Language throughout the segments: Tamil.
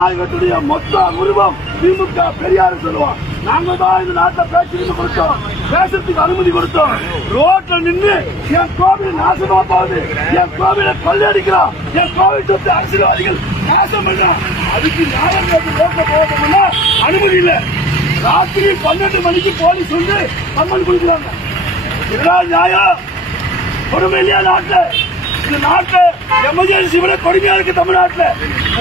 நாயகத்துடைய மொத்த உருவம் திமுக பெரியார் சொல்லுவோம் நாங்க தான் இந்த நாட்டை பேச்சு கொடுத்தோம். பேசுறதுக்கு அனுமதி கொடுத்தோம். ரோட்ல நின்று என் கோவில் நாசமா போகுது. என் கோவில கொள்ளையடிக்கிறோம் என் கோவில் சொத்து அரசியல்வாதிகள் நாசம் பண்றான் அதுக்கு நியாயம் கேட்டு ரோட்ல போகணும்னா அனுமதி இல்ல. ராத்திரி பன்னெண்டு மணிக்கு போலீஸ் வந்து கம்மன் கொடுக்குறாங்க. இதுதான் நியாயம். கொடுமை இல்லையா நாட்டில்? இந்த நாட்டுல எமர்ஜென்சி விட கொடுமையா இருக்கு தமிழ்நாட்டுல.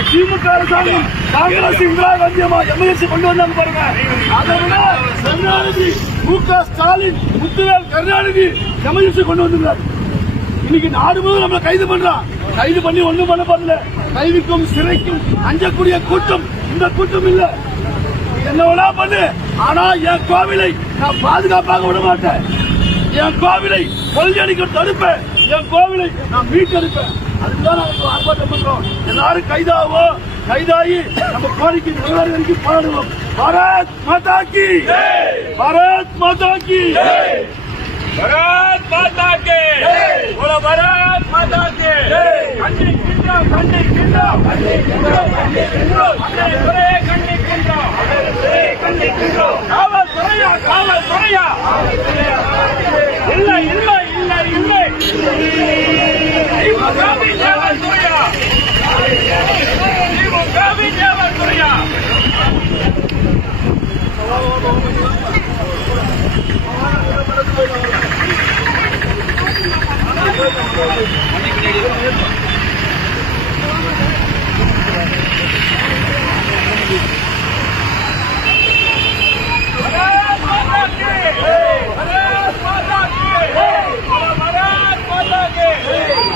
திமுக அரசாங்கம் காங்கிரஸ் இந்திரா காந்தி அம்மா எமர்ஜென்சி கொண்டு வந்தாங்க பாருங்க. அதை விட கருணாநிதி மு க ஸ்டாலின் முத்துவேல் கருணாநிதி எமர்ஜென்சி கொண்டு வந்திருந்தார் இன்னைக்கு நாடு முழுவதும் நம்மளை கைது பண்றான் கைது பண்ணி ஒண்ணும் பண்ண பண்ணல கைதுக்கும் சிறைக்கும் அஞ்சக்கூடிய கூட்டம் இந்த கூட்டம் இல்ல. என்ன பண்ணு. ஆனா என் கோவிலை நான் பாதுகாப்பாக விட மாட்டேன். என் கோவிலை கொள்ளையடிக்க தடுப்பேன். என் கோவிலை நான் மீட்டெடுப்பேன் அதுதான் நாங்கள் ஆர்ப்பாட்டம் பண்றோம் எல்லாரும் கைதாவோம் கைதாகி நம்ம கோரிக்கை நிறைவேற வரைக்கும் பாடுவோம் பாரத் மாதா கி பாரத் மாதா கி பாரத் மாதா கே பாரத் மாதா கே கண்டிக்கின்றோம் கண்டிக்கின்றோம் கண்டிக்கின்றோம் கண்டிக்கின்றோம்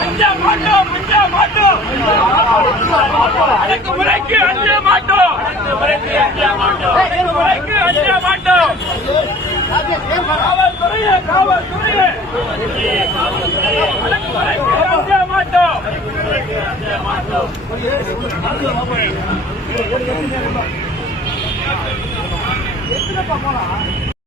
அஞ்ச மாட்டோம் அஞ்ச மாட்டோம் அடக்குமுறைக்கு அஞ்ச மாட்டோம் அடக்குமுறைக்கு அஞ்ச காவல்துறையே காவல்துறையே மாட்டோம் எத்தனைப்பா போலாம்